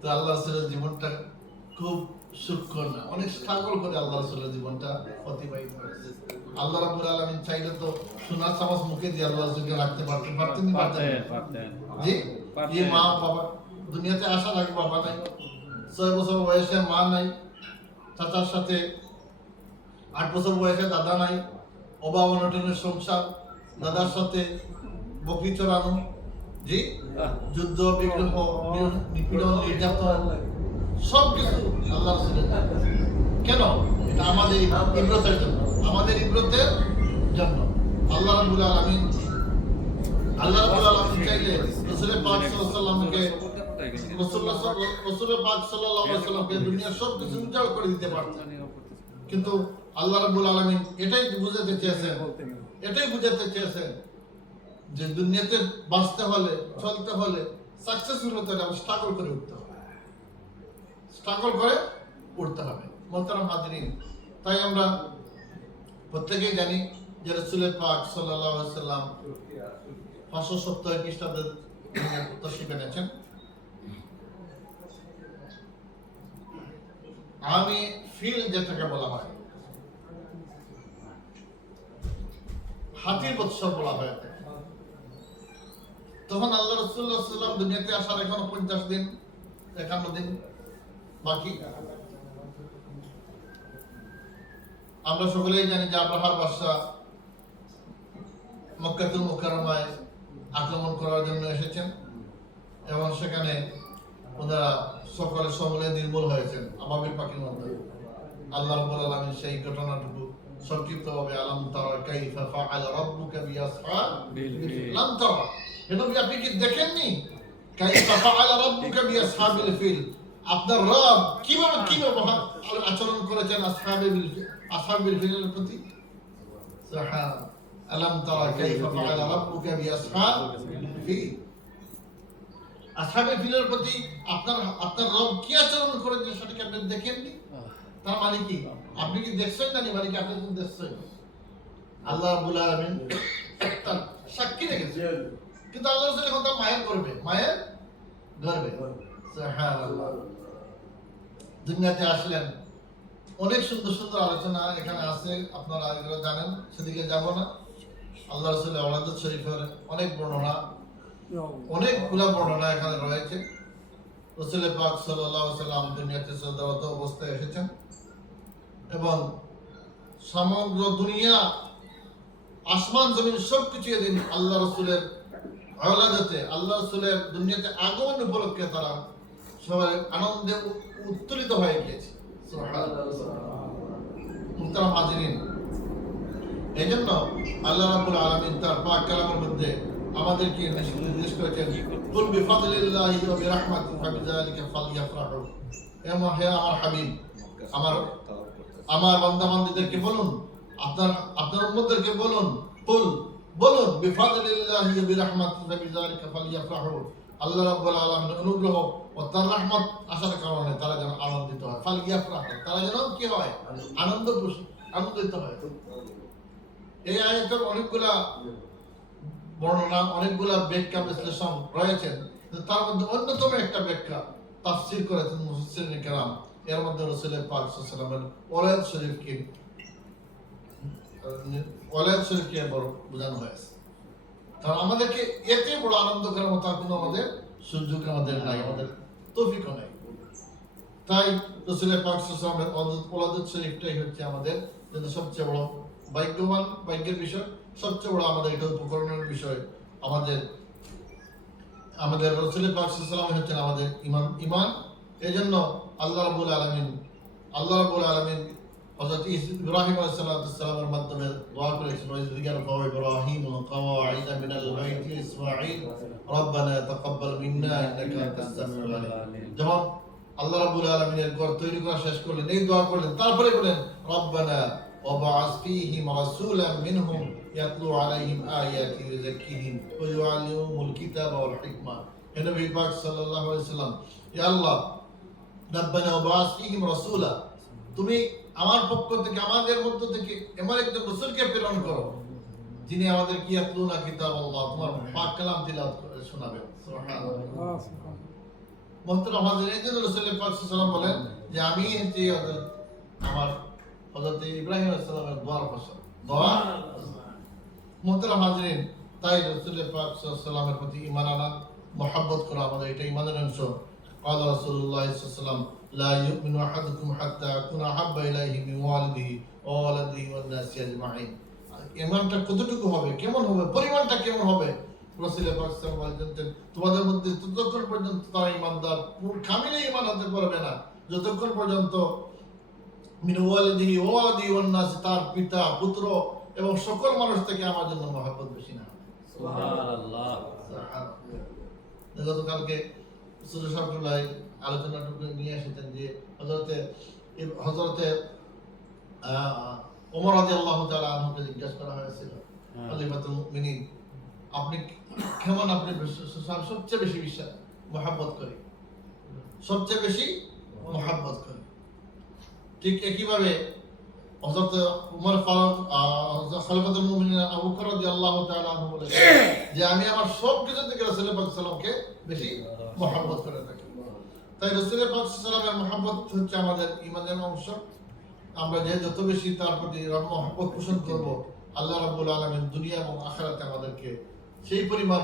তো আল্লাহ রাসূলের জীবনটা খুব সূক্ষ্ম না, অনেক স্ট্রাগল করে আল্লাহ রাসূলের জীবনটা অতিবাহিত হয়েছে। আল্লাহ রাব্বুল আলামিন চাইলে তো সোনার চামচ মুখে দিয়ে আল্লাহ রাসূলকে রাখতে পারতেন জি। এই মা বাবা দুনিয়াতে আসার আগে বাবা নাই, 6 বছর বয়সে মা নাই, চাচার সাথে 8 বছর বয়সে দাদা নাই, অভাব অনটনের সংসার, দাদার সাথে বকরি চড়ানো, জি, যুদ্ধ বিগ্রহ, নিপীড়ন, নির্যাতন, সব কিছু আল্লাহ রাসূলের। কেন? এটা আমাদের ইবরতের জন্য, আমাদের ইবরতের জন্য। আল্লাহ রাব্বুল আলামিন চাইলে রাসূল পাক সাল্লাল্লাহু আলাইহি ওয়াসাল্লামকে রাসূল পাক সাল্লাল্লাহু আলাইহি ওয়াসাল্লামকে দুনিয়ার সব কিছু উজাড় করে দিতে পারতেন, কিন্তু আল্লাহ রাব্বুল আলামিন এটাই বুঝাতে চেয়েছেন যে দুনিয়াতে বাঁচতে হলে, চলতে হলে, সাকসেসফুল হতে হলে স্ট্রাগল করে উঠতে হবে। মুহতারাম হাজিরিন, তাই আমরা প্রত্যেকেই জানি যে রাসূল পাক সাল্লাল্লাহু আলাইহি ওয়াসাল্লাম 570 খ্রিস্টাব্দে তশরীফ এনেছেন। আমি ফিল যেটাকে বলা হয়, হাতির বৎসর বলা হয়, তখন আল্লাহ রাসূলুল্লাহ সাল্লাল্লাহু আলাইহি ওয়াসাল্লাম দুনিয়াতে আসার এখনো 50 দিন 51 দিন বাকি। আমরা সকলেই জানি যে আব্রাহার বাদশা মক্কাতুল মুকাররমায় আক্রমণ করার জন্য এসেছেন এবং সেখানে ওনারা সকলে সমূলে নির্মূল হয়েছেন আবাবিল পাখির মাধ্যমে। আল্লাহ রাব্বুল আলামিন সেই ঘটনাটুকু সংক্ষিপ্তভাবে আলাম তারা কাইফা ফাআলা রাব্বুকা বিআসহাবিল ফিল, লাম তারা, হে নবী আপনি কি দেখেননি কাইফা ফাআলা রাব্বুকা বিআসহাবিল ফিল, আপনার রব কিভাবে আচরণ করেছেন আসহাবিল ফিলের প্রতি। সুবহান, আলাম তারা কাইফা ফাআলা রাব্বুকা বিআসহাবিল ফিল, আসহাবিল ফিলের প্রতি আপনার রব কি আচরণ করেছে সেটাকে আপনি দেখেননি। তার মানে কি আপনি কি দেখছেন না, মানে কি আপনি দেখছেন? আল্লাহ রাব্বুল আলামিন তার সাক্ষী রেখেছেন, কিন্তু আল্লাহ রাসূল এখন তার মায়ের গর্ভে সুবহানাল্লাহ দুনিয়াতে আসলেন। অনেক সুন্দর সুন্দর আলোচনা এখানে আছে, আপনারা এগুলো জানেন, সেদিকে যাব না। আল্লাহ রাসূলের ওলাদত শরীফের অনেকগুলা বর্ণনা এখানে রয়েছে। রাসূল পাক সাল্লাল্লাহু আলাইহি ওয়াসাল্লাম দুনিয়াতে সদারত অবস্থায় এসেছেন এবং সমগ্র দুনিয়া, আসমান জমিন সবকিছু এদিন আল্লাহ রাসূলের ওলাদতে, আল্লাহ রাসূলের দুনিয়াতে আগমন উপলক্ষে তারা সবাই আনন্দে উত্তোলিত হয়ে গিয়েছে। মুহতারাম হাজিরিন, এজন্য আল্লাহ রাব্বুল আলামিন তার পাক কালামের মধ্যে আমাদেরকে নির্দেশ করেছেন, কুল বিফাদলিল্লাহি ওয়া বিরাহমাতিহি ফাবিযালিকা ফালইফরাহু। হে আমার হাবিব, আমার বান্দা-বান্দীদেরকে বলুন, আপনার উম্মতদেরকে বলুন, বলুন বিফাদলিল্লাহি ওয়া বিরাহমাতিহি ফাবিযালিকা ফালইফরাহু, আল্লাহ রাব্বুল আলামিনের অনুগ্রহ ও তার রহমত আসার কারণে তারা যেন আনন্দিত হয়। ফালইফরাহু, তারা যেন কি হয়? আনন্দিত হয়। এই আয়াতের অনেকগুলা বর্ণনা, অনেকগুলা ব্যাখ্যা বিশ্লেষণ রয়েছেন, তার মধ্যে অন্যতম একটা ব্যাখ্যা তাফসীর করেছেন মুফাসসিরিন কেরাম। এর মধ্যে রাসূল পাক সাল্লাল্লাহু আলাইহি ওয়াসাল্লামের ওলাদ শরীফকে বোঝানো হয়েছে। কারণ আমাদেরকে এতে বড় আনন্দ করার মতো কোনো আমাদের সুযোগ আমাদের নাই, আমাদের তৌফিকও নাই। তাই রাসূল পাক সাল্লাল্লাহু আলাইহি ওয়াসাল্লামের ওলাদ শরীফটাই হচ্ছে আমাদের জন্য সবচেয়ে বড় ভাগ্যের বিষয়, সবচেয়ে বড় আমাদের এটা উপকরণের বিষয়। আমাদের রাসূল পাক সাল্লাল্লাহু আলাইহি ওয়াসাল্লাম হচ্ছেন আমাদের ঈমান। এই জন্য আল্লাহ রাব্বুল আলামিন আল্লাহ রাব্বুল আলামিন হযরত ইব্রাহিম আলাইহিস সালামের মাধ্যমে দোয়া করেছেন ওই যিগার ফাও ইব্রাহিম কাওয়াইদা মিনাল বাইতি ইসমাঈল রব্বানা তাকাব্বাল মিন্না ইন্নাকা আনতাস সামিউল আলিম। যখন আল্লাহ রাব্বুল আলামিনের ঘর তৈরি করা শেষ করলেন এই দোয়া করলেন তারপরে বলেন রব্বানা ওয়াবআস ফীহিম রাসূলাম মিনহুম ইয়াতলু আলাইহিম আয়াতি ওয়া ইউযাক্কিহিম ওয়া ইউআল্লিমুহুমুল কিতাবা ওয়াল হিকমা। হে নবী পাক সাল্লাল্লাহু আলাইহি ওয়াসাল্লাম, ইয়া আল্লাহ রব্বানা ওয়াবআস ফীহিম রাসূলা, তুমি আমার পক্ষ থেকে আমাদের মধ্য থেকে এমন একজন রাসূলকে প্রেরণ করো যিনি আমাদের কি ইয়াতলুনা কিতাবাল্লাহ, তোমার পাক কালাম তিলাওয়াত করে শোনাবেন। সুবহানাল্লাহ। মুহতারাম হাজিরিন, এই জন্য রাসূল পাক সাল্লাল্লাহু আলাইহি ওয়াসাল্লাম বলেন যে আমি হচ্ছে আমার হযরত ইব্রাহিম আলাইহিস সালামের দোয়ার ভাষা দোয়া। মুহতারাম হাজিরিন, তাই রাসূল পাক সাল্লাল্লাহু আলাইহি ওয়াসাল্লামের প্রতি ঈমান আনা মহব্বত করা আমাদের এটা ঈমানের অংশ। قال رسول الله صلى الله عليه وسلم لا يؤمن احدكم حتى اكون احب اليه من والده وولده والناس اجمعين। ঈমানটা কতটুকু হবে, কেমন হবে, পরিমাণটা কেমন হবে? রাসূল পাক সাল্লাল্লাহু আলাইহি ওয়াসাল্লাম বলেন তোমাদের মধ্যে ততক্ষণ পর্যন্ত তারা ঈমানদার কামিল ঈমান হতে পারবে না যতক্ষণ পর্যন্ত মিন ওয়ালিদিহি ওয়া ওয়ালিদিহি ওয়ান নাস, তার পিতা পুত্র এবং সকল মানুষ থেকে আমার জন্য মহব্বত বেশি না হবে। সুবহানাল্লাহ। গতকালকে সুরেশ আব্দুল্লাহ আলোচনাটুকু নিয়ে এসেছেন যে হযরতে ওমর রাদিয়াল্লাহু তাআলা আনহুকে জিজ্ঞাসা করা হয়েছিল খলিফাতুল মুমিনিন আপনি কেমন, আপনি সবচেয়ে বেশি বিশ্বাস মহব্বত করি, সবচেয়ে বেশি মহব্বত করি। ঠিক একইভাবে হযরত উমর ফারুক খলিফাতুল মুমিনিন আবু বকর রাদিয়াল্লাহু তাআলা আনহু বলেন যে আমি আমার সব কিছু থেকে রাসূল পাক সাল্লাল্লাহু আলাইহি ওয়াসাল্লামকে বেশি মহব্বত করে থাকি। তাই রাসূল পাক সাল্লাল্লাহু আলাইহি ওয়াসাল্লামের মহব্বত হচ্ছে আমাদের ঈমানের অংশ। আমরা যে যত বেশি তার প্রতি মহব্বত পোষণ করব আল্লাহ রাব্বুল আলামিন দুনিয়া এবং আখিরাতে আমাদেরকে সেই পরিমাণ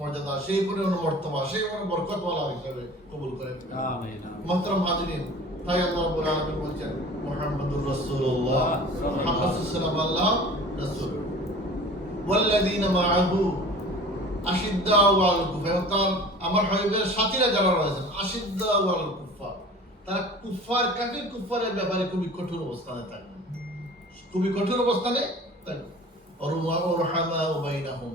মর্যাদা, সেই পরিমাণ মর্তবা, সেই পরিমাণ বরকতওয়ালা হিসেবে কবুল করে নেবেন। আমিন। মুহতারাম হাজিরিন, তাই আল্লাহ রাব্বুল আলামিন বলেন মুহাম্মাদুর রাসূলুল্লাহ, মুহাম্মদ সাল্লাল্লাহু আলাইহি ওয়াসাল্লাম রাসূল ওয়াল্লাযীনা মাআহু আশিদ্দাউ আলাল কুফার, তার আমার হাবিবের সাথীরা যারা রয়েছেন আশিদ্দাউ আলাল কুফার, তারা কুফার কাফির কুফারের ব্যাপারে খুবই কঠোর অবস্থানে থাকবে, খুবই কঠোর অবস্থানে থাকবে। ওরহামাউ বাইনাহুম,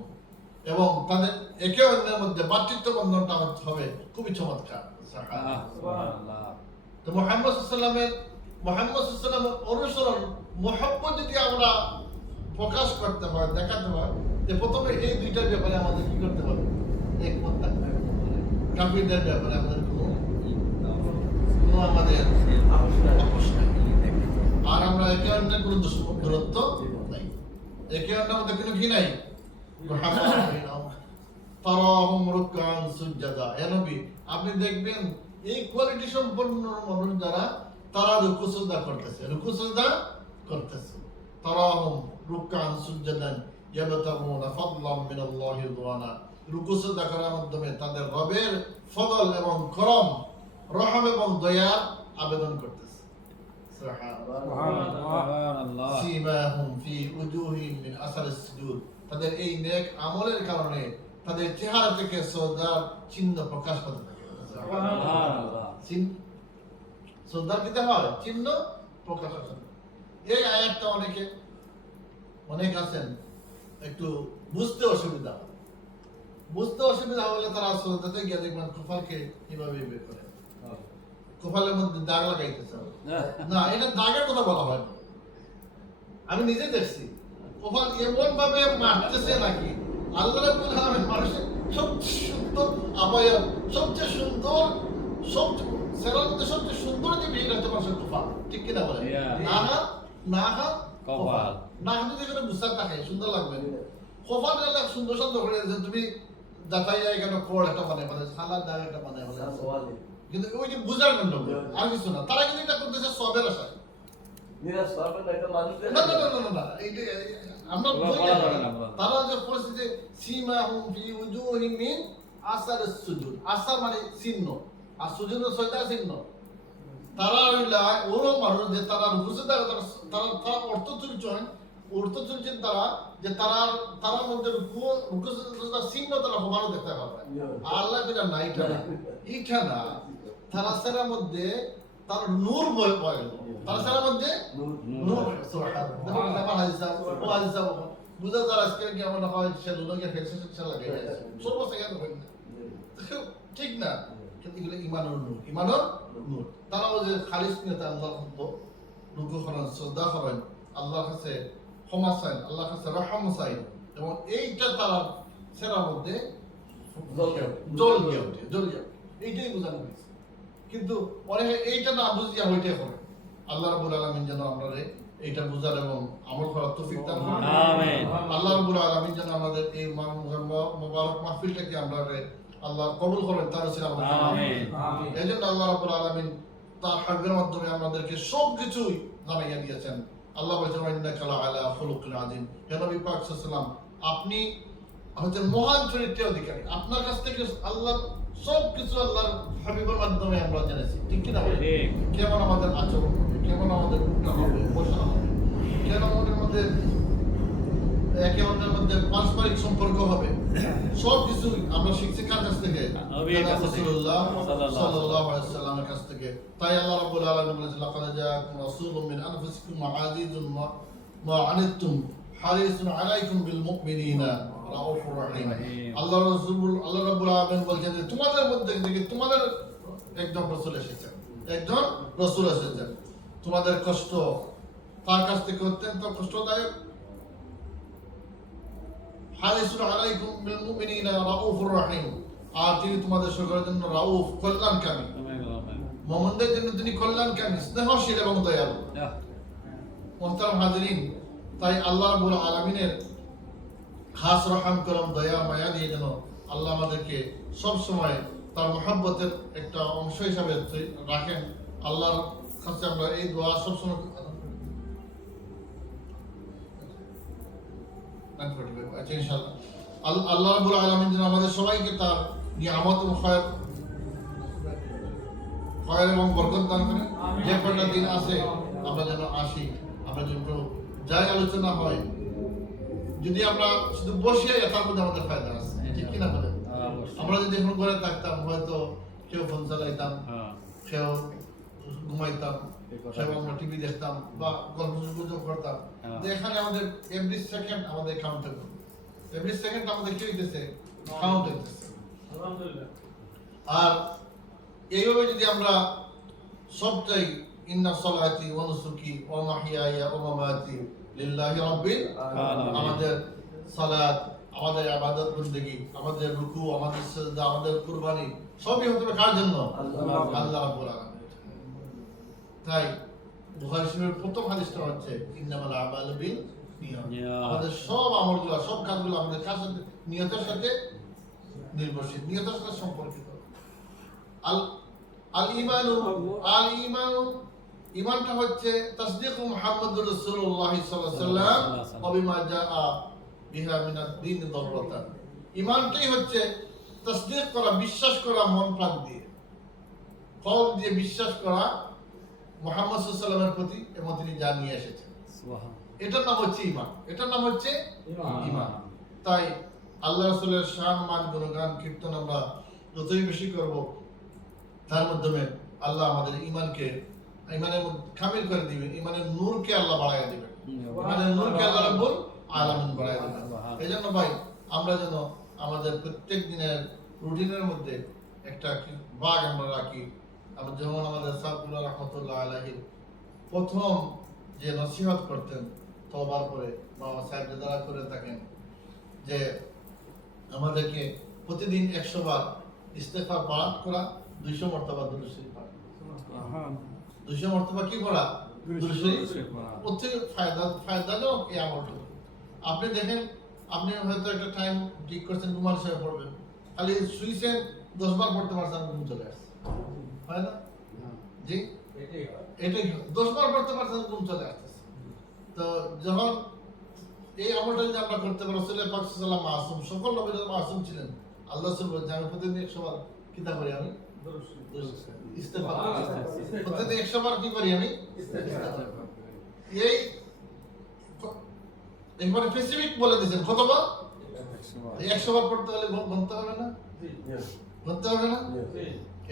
এবং তাদের একে অন্যের মধ্যে ভ্রাতৃত্ব বন্ধনটা হবে খুবই চমৎকার। সুবহানাল্লাহ। তো মুহাম্মদ সাল্লাল্লাহু আলাইহি ওয়াসাল্লামের অনুসরণ মহব্বত যদি আমরা প্রকাশ করতে হয়, দেখাতে হয়, যে প্রথমে এই দুইটার ব্যাপারে আমাদের কি করতে হবে, একমত থাকতে হবে। কাফিরদের ব্যাপারে আমাদের কোনো আমাদের আপোষ নাই, আর আমরা একে অন্যের কোনো দূরত্ব নাই, একে অন্যের মধ্যে কোনো কি নাই। তারাহুম রুকআন সুজদা, হে নবী আপনি দেখবেন এই কোয়ালিটি সম্পন্ন মানুষ যারা তারা রুকু সিজদা করতেছে। তারাহুম রুকআন সুজদান ইয়াবতাগুনা ফাদলাম মিনাল্লাহি ওয়া রুকু সিজদা করার মাধ্যমে তাদের রবের ফজল এবং করম, রহম এবং দয়া আবেদন করতেছে। সুবহানাল্লাহ। সীমাহুম ফি উজুহিহিম মিন আসারিস সুজুদ, তাদের এই নেক আমলের কারণে তাদের চেহারা থেকে শ্রদ্ধার চিহ্ন প্রকাশ করতে থাকে। সুবহানাল্লাহ। শ্রদ্ধার কি হয় চিহ্ন প্রকাশ করতে। এই আয়াতটা অনেক আছেন একটু বুঝতে অসুবিধা হলে তারা শ্রদ্ধাতে গিয়ে দেখবেন কুফারকে কিভাবে বের করে, কুফারের মধ্যে দাগ লাগাইতেছে না, এটা দাগের কথা বলা হয় না। আমি নিজে দেখছি কুফার এমন ভাবে মারতেছে নাকি আল্লাহ রাব্বুল আলামিন মানুষের সবচেয়ে সুন্দর আবায়াত, সবচেয়ে সুন্দর সবচেয়ে সুন্দর যে বিয়ে রাখতে পারছে কুফার, ঠিক কিনা বলে? কপাল যদি করে বুঝতে থাকে সুন্দর লাগবে। কপাল গেলে সুন্দর করে তুমি দেখাই যায় কেন কোড একটা মানে সালাদ দাগ একটা মানে হলে, কিন্তু ওই যে বুঝার জন্য আর কিছু না। তারা কিন্তু এটা করতেছে সবের আশায়। তারা যে পরিস্থিতি সীমাহুম ফি উজুহিহিম মিন আসারিস সুজুদ, আসার মানে চিহ্ন, আর সুজুদ সয়তা চিহ্ন। তারা হইলা ওরও মানুষ যে তারা তারা অর্থ চুলছেন তারা যে তারা মধ্যে চিহ্ন তারা হবারও দেখতে পাবে। আল্লাহ যেটা না, এটা না তারা সেরার মধ্যে তার নূর বয়ে গেল, তার সারা মধ্যে নূর। সুবহানাল্লাহ। দেখো আমার হাদিস ও হাদিস বুঝা যার আজকে কি আমরা হয় সে দুনিয়া ফেসে লাগে সর্বশেষ কেন হয় না, ঠিক না? কিন্তু এগুলো ইমানের নূর, ইমানের নূর। তারা যে খালিস নিয়তে আল্লাহর রুকু করেন, শ্রদ্ধা করেন, আল্লাহর কাছে ক্ষমা চান, আল্লাহর কাছে রহম চান, এবং এইটা তারা সেরার মধ্যে জল গিয়ে ওঠে, জল গিয়ে ওঠে। এইটাই বোঝানো হয়েছে। কিন্তু অনেকে এইটা না বুঝিয়া হইতে করে। আল্লাহ রাব্বুল আলামিন যেন আমরা এইটা বুঝার এবং আমল করার তৌফিক দান করেন। আমিন। আল্লাহ রাব্বুল আলামিন যেন আমাদের এই মুবারক মাহফিলটাকে আমরা আল্লাহ কবুল করেন, তার উসিলা আমরা আমিন। এইজন্য আল্লাহ রাব্বুল আলামিন তার হাবিবের মাধ্যমে আমাদেরকে সবকিছুই জানাইয়া দিয়েছেন। আল্লাহ বলেছেন ইন্নাকা আলা খুলুকিন আযীম। হে নবী পাক সাল্লাল্লাহু আলাইহি ওয়াসাল্লাম, আপনি হচ্ছেন মহান চরিত্রের অধিকারী। আপনার কাছ থেকে আল্লাহর সবকিছু আল্লাহর হাবিবের মাধ্যমে আমরা জেনেছি, ঠিক কি না? কেমন আমাদের আচরণ হবে, কেমন আমাদের উঠা হবে, বসা হবে, কেন আমাদের মধ্যে একে অন্যের মধ্যে পারস্পরিক সম্পর্ক হবে, সব কিছু আমরা শিখছি কার কাছ থেকে? রাসূলুল্লাহ সাল্লাল্লাহু আলাইহি ওয়াসাল্লামের কাছ থেকে। তাই আল্লাহ রাব্বুল আলামিন বলেছেন লাকাদ জাআকুম রাসূলুম মিন আনফুসিকুম আযীজুন মা আনিতুম হারিসুন আলাইকুম বিল মুমিনিনা রাউফুর রহিম। আল্লাহ রাব্বুল আলামিন বলেন যে তোমাদের মধ্যে থেকে তোমাদের একজন রাসূল এসেছেন, একজন রাসূল এসেছেন। তোমাদের কষ্ট তার কাছ থেকে অত্যন্ত কষ্টদায়ক। হারিসুন আলাইকুম বিল মুমিনিনা রাউফুর রহিম। আর তিনি তোমাদের সকলের জন্য রাউফ, কল্যাণকামী। মুমিনদের জন্য তিনি কল্যাণকামী, স্নেহশীল এবং দয়ালু। মুহতারাম হাজিরিন, তাই আল্লাহ রাব্বুল আলামিনের খাস রহম করম দয়া মায়া দিয়ে যেন আল্লাহ আমাদেরকে সব সময় তার মহব্বতের একটা অংশ হিসাবে রাখেন। আল্লাহর কাছে আমরা এই দোয়া সব সময় ইনশাআল্লাহ আল্লাহ রাব্বুল আলামিন যেন আমাদের সবাইকে তার নিয়ামত ও খয়র এবং বরকত দান করেন। যে কটা দিন আছে আমরা যেন আসি, আমরা যেন যাই আলোচনা হয়, যদি আমরা শুধু বসে তার মধ্যে আমাদের ফায়দা আছে, ঠিক কিনা বলেন? আমরা যদি এখন ঘরে থাকতাম, হয়তো কেউ ফোন চালাইতাম, কেউ ঘুমাইতাম, কেউ আমরা টিভি দেখতাম বা গল্প গুজব করতাম। এখানে আমাদের এভরি সেকেন্ড আমাদের কাউন্ট হবে, এভরি সেকেন্ড আমাদের কি হইতেছে? কাউন্ট হইতেছে। আর এইভাবে যদি আমরা সবটাই ইন্না সলাতি ওয়া নুসুকি ওয়া মাহইয়ায়া ওয়া মামাতি লিল্লাহি রাব্বিল আলামিন, আমাদের সালাত, আমাদের ইবাদত বন্দেগী, আমাদের রুকু, আমাদের সিজদা, আমাদের কুরবানি সবই হতে হবে কার জন্য? আল্লাহ রাব্বুল আলামিন। তাই বুখারী শরীফের প্রথম হাদিসটা হচ্ছে ইন্নামাল আমালু বিন্নিয়াত। আমাদের সব আমলগুলো, সব কাজগুলো আমাদের কার সাথে? নিয়তের সাথে নির্ভরশীল, নিয়তের সাথে সম্পর্কিত। আল ঈমানু ঈমানটা হচ্ছে তাসদীকু মুহাম্মাদুর রাসূলুল্লাহ সাল্লাল্লাহু আলাইহি ওয়াসাল্লাম ওয়া বিমা জাআ বিহা মিনাদ দ্বীন দাররাতান। ঈমানটাই হচ্ছে তাসদীক করা, বিশ্বাস করা মন প্রাণ দিয়ে, কলব দিয়ে বিশ্বাস করা মুহাম্মদ সাল্লাল্লাহু আলাইহি ওয়াসাল্লামের প্রতি এবং তিনি যা নিয়ে এসেছেন। সুবহানাল্লাহ। এটার নাম হচ্ছে ঈমান, এটার নাম হচ্ছে ঈমান। তাই আল্লাহ রাসূলের শান মান গুণগান কীর্তন আমরা যতই বেশি করব, তার মাধ্যমে আল্লাহ আমাদের ঈমানকে ঈমানের কামিল করে দিবেন, ঈমানের নূরকে আল্লাহ বাড়াইয়া দিবেন, ঈমানের নূরকে আল্লাহ রাব্বুল আলামিন বাড়াইয়া দিবেন। এইজন্য ভাই আমরা যেন আমাদের প্রত্যেক দিনের রুটিনের মধ্যে একটা ভাগ আমরা রাখি। আমরা যেমন আমাদের সাহেবুল্লাহ রাহমাতুল্লাহ আলাইহি প্রথম যে নসিহত করতেন তওবার পরে বা সাহেব যারা করে থাকেন, যে আমাদেরকে প্রতিদিন 100 বার ইস্তেগফার পাঠ করা, 200 মর্তবা দুরূদ শরীফ পাঠ। 200 মর্তবা কি পড়া? দুরূদ শরীফ। প্রত্যেক ফায়দাজনক এই আমলটা। আপনি দেখেন, আপনি হয়তো একটা টাইম ঠিক করছেন ঘুমানোর সময় পড়বেন, খালি শুইছেন 10 বার পড়তে পারছেন, ঘুম চলে আসছে, হয় না? জি, এটাই 10 বার পড়তে পারছেন, ঘুম চলে আসতেছে। তো যখন এই আমলটা যদি আমরা করতে পারি, রাসূল পাক সাল্লাল্লাহু আলাইহি ওয়াসাল্লাম মাসুম, সকল নবীরা মাসুম ছিলেন। আল্লাহ রাসূল বলেন আমি প্রতিদিন 100 বার কিতা করি? আমি ইস্তেগফার করি। প্রতিদিন 100 বার কি করি? আমি ইস্তেগফার করি। এই একবার স্পেসিফিক বলে দিয়েছেন কতবার? 100 বার পড়তে হলে গুনতে হবে না? গুনতে হবে না?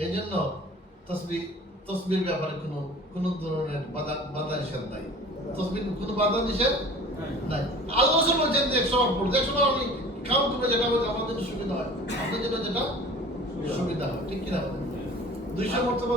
এই জন্য তাসবিহ তসবির ব্যাপারে কোনো ধরনের বাধা নিষেধ নাই। তসবির কোনো বাধা নিষেধ নাই। আল্লাহ রাসূল বলছেন যে 100 বার পড়তে, 100 বার আমি কাউন্ট করে যেটা বলছে আমার জন্য সুবিধা হয়, আপনার জন্য যেটা সুবিধা হয়, ঠিক কিনা? 200 মর্তবা